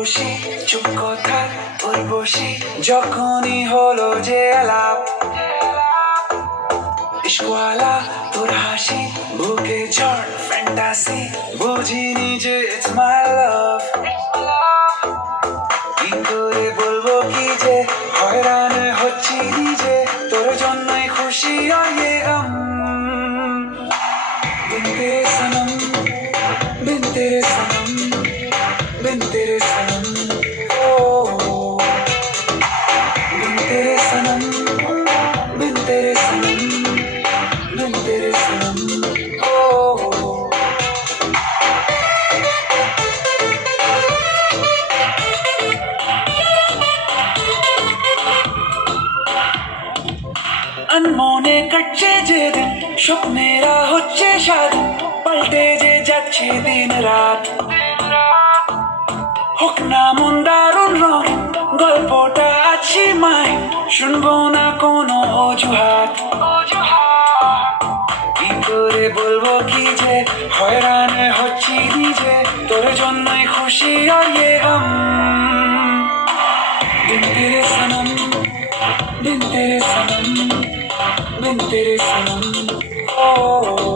বসি চুপ কথা ওর বসি যখনই হলো যে আলাপ ইশকওয়ালা তোর হাসি বুকে ঝড় ফ্যান্টাসি বুঝিনি যে ইটস মাই লাভ কি করে বলবো কি যে হয়রান হচ্ছি নিজে তোর জন্যই খুশি আর ये गम बिन तेरे सनम बिन तेरे सनम बिन तेरे सनम ओ बिन तेरे सनम बिन तेरे सनम बिन तेरे सनम ओ अनमोने कच्चे जे दिन স্বপ্নেরা হচ্ছে স্বাধীন পাল্টে যে যাচ্ছে দিন রাত হোক না মন দারুণ রঙিন গল্পটা আছি মাই শুনবো না কোনো অজুহাত কি করে বলবো কি যে হয়রান হচ্ছি নিজে তোর জন্যই খুশি আর ये गम बिन तेरे सनम बिन तेरे सनम बिन तेरे सनम ओ